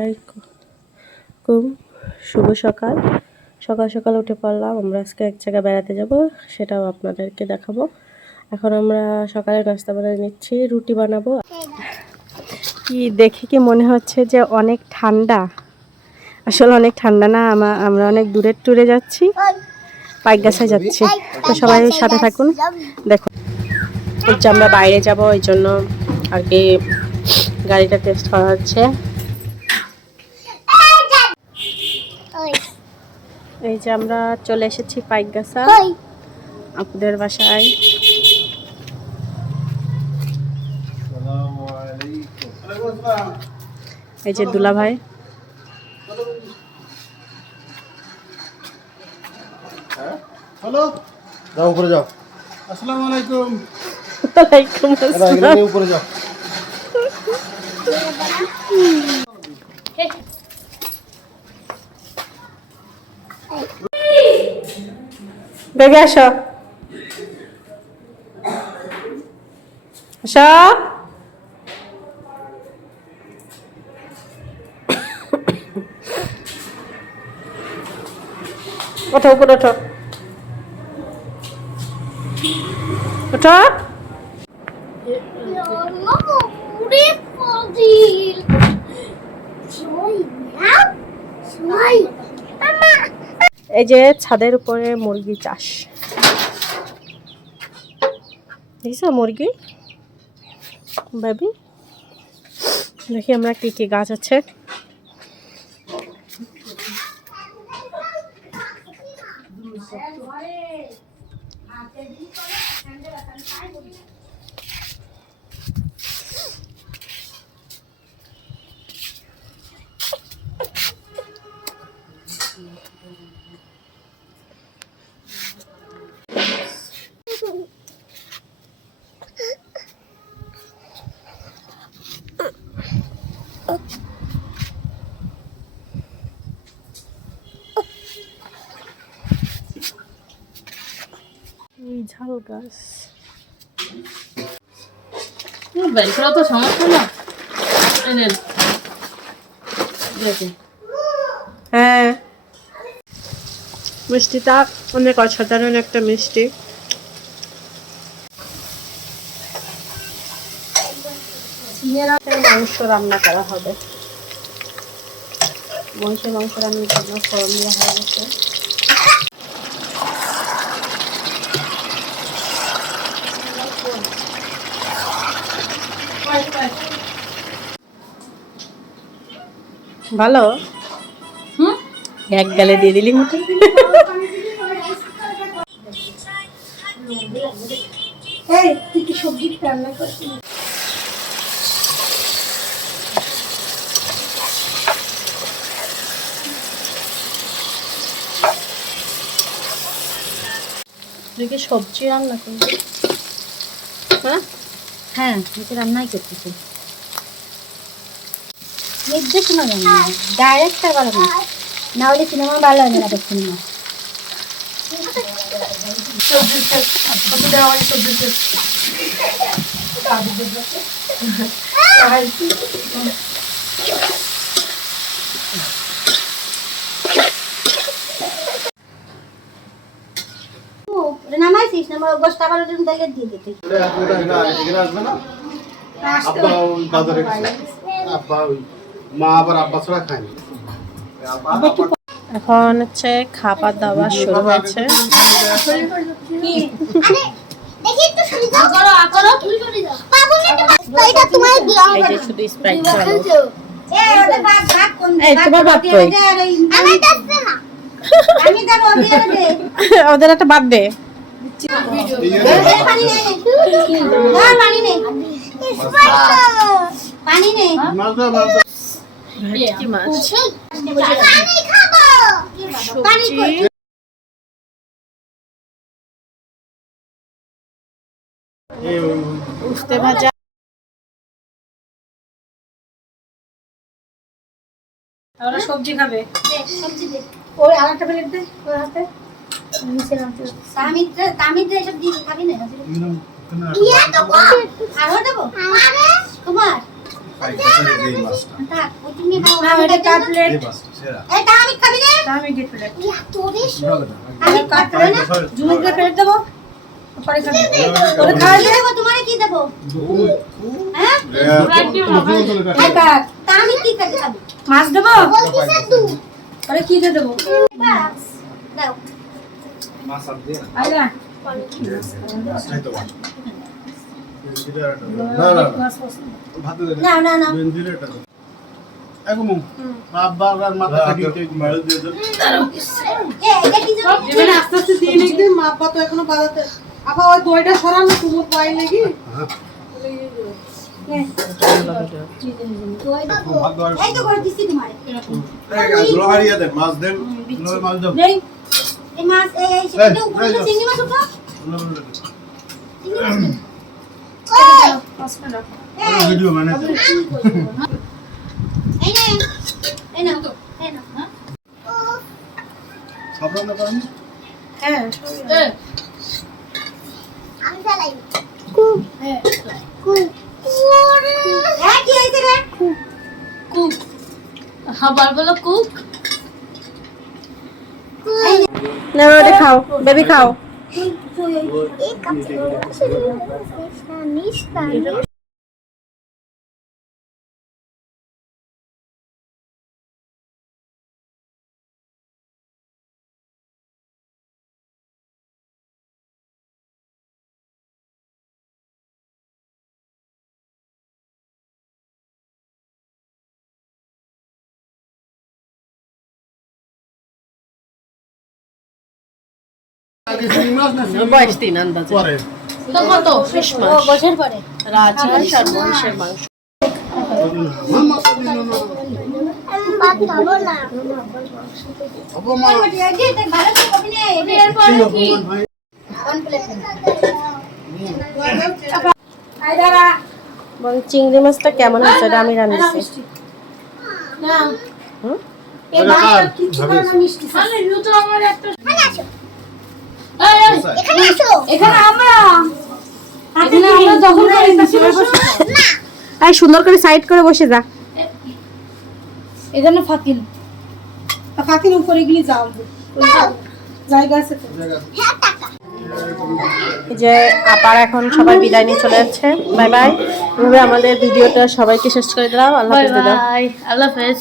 আলাইকুম, শুভ সকাল। সকাল সকাল উঠে পড়লাম। আমরা আজকে এক জায়গায় বেড়াতে যাব, সেটাও আপনাদেরকে দেখাবো। এখন আমরা সকালে নাস্তা বানিয়ে নিচ্ছি, রুটি বানাবো। কি দেখে কি মনে হচ্ছে যে অনেক ঠান্ডা? আসলে অনেক ঠান্ডা না, আমরা অনেক দূরের ট্যুরে যাচ্ছি, পাইকগাছায় যাচ্ছি। তো সবাই সাথে থাকুন, দেখুন। হচ্ছে আমরা বাইরে যাব, ওই জন্য আর কি গাড়িটা টেস্ট করা হচ্ছে। এই যে আমরা চলে এসেছি পাইকগাছা আপুদের বাসায়। এই যে দুলা ভাই। হ্যালো, যাও উপরে যাও। আসসালামু আলাইকুম। ওয়ালাইকুম আসসালাম। উপরে যাও। বেবি আসো, আসো। ওঠো, উপরে ওঠো, ওঠো। এই যে ছাদের উপরে মুরগি চাষ, দেখছো মুরগি বেবি। দেখি আমরা কি কি গাছ আছে। ঝাল গাছ বের করা তো সমস্যা না। হ্যাঁ, মিষ্টিটা অনেক অসাধারণ একটা মিষ্টি। মাংস রান্না করা হবে, মহিষের মাংস রান্নার জন্য ফোড়ন দেওয়া হয়ে গেছে। ভালো, এক গালে দিয়ে দিলি মতো। তুই কি সবজি রান্না করছিস? তুই কি সবজি রান্না করবি? হ্যাঁ হ্যাঁ, এটা রান্নাই করতেছি। নির্দেশনা জানি ডাইরেক্টর ভালো না, না হলে সিনেমা ভালো হয় না। দেখুন না নামাইছিস না, গোষ্ঠ আবার দিয়ে দিতে। এখন হচ্ছে খাবার দাবার শুরু হয়েছে। এই যে শুধু স্প্রাইট খাবো। এই তোমার ভাত কই? ওদের একটা বাদ দে। ভেটকি মাছ, সবজি, উস্তে ভাজা। ওরা সবজি খাবে, সবজি দে। ওই আরেকটা প্লেট দে, ওর হাতে নিচে রাখতে। তামিদ এসব দিয়ে খাবি না? ইয়া তো আর দেবো তোমার খাই খেসারি দেই মাছটা থাক ওই তুমি খাও না এটা কাটলেট এই মাছটা সেরা এটা আমি খাবি না আমি গেট প্লেট ইয়া তোরে ভালো না আমি কাটলে না জুনুকে ফেলে দেবো পরে খাবি তোরে খাওয়া দেব তোমারে কি দেব হ্যাঁ কাট তা আমি কি খেতে খাবো মাছ দেবো বলতি সাদু পরে কি দিয়ে দেবো বাস দাও মাছ আর দে আইলা এই তো না না ভাত দে না না না ভেন্টিলেটর এগো মু বাবা আর মাথা কাটি মার দিয়ে দে এ এটা কি দেব এবারে আস্তে আস্তে দিয়ে নিতে মাপা তো এখনো বাজাতে আপা ওই দইটা সরানো তুমি পাই নাকি ভাত দাও এই তো করে দিছি তোমারে এই গুলো হারিয়ে দে মাছ দেন গুলো মাছ দাও নেই এই মাছ এই সেটা উপরে চিংড়ি মাছ উঠা এই ভিডিও মানে এই নে এই না এই না সাবধান না পারেন হ্যাঁ আমি চালাই কুক কুক হ্যাঁ কি হইছে রে কুক খাবার বলো কুক না ওটা খাও বেবি খাও এই কাছে নিস্তা আগে চিংড়ি মাছ না বয়স 3 আন্দাজে পরে তো কত ফিশ ও মাছ বছর পরে রাজহাঁস আর মহিষের মাংস মাছ দিন না আমি ভাত খাবো না আবো মা এই যে ভালো করে কবি নে এরপরে কি ভাই কোন প্লেট বল চিংড়ি মাছটা কেমন হয়েছে এটা আমি রান্নাছি না হুম এই ভাত কিছু না মিষ্টি আরে ইউ তো আমার একটা এখানে আসো এই, এই, এখানে আসো এখানে আমরা যখন না এই সুন্দর করে সাইড করে বসে যা এখানে ফাতিল ফাতিল উপরে গিয়ে যাও জায়গা আছে তো হ্যাঁ টাকা এই যে আপার এখন সবাই বিদায় নিয়ে চলে যাচ্ছে বাই বাই এভাবে আমাদের ভিডিওটা সবাইকে শেষ করে দিলাম আল্লাহ বাই হাফেজ দাদা বাই আল্লাহ হাফেজ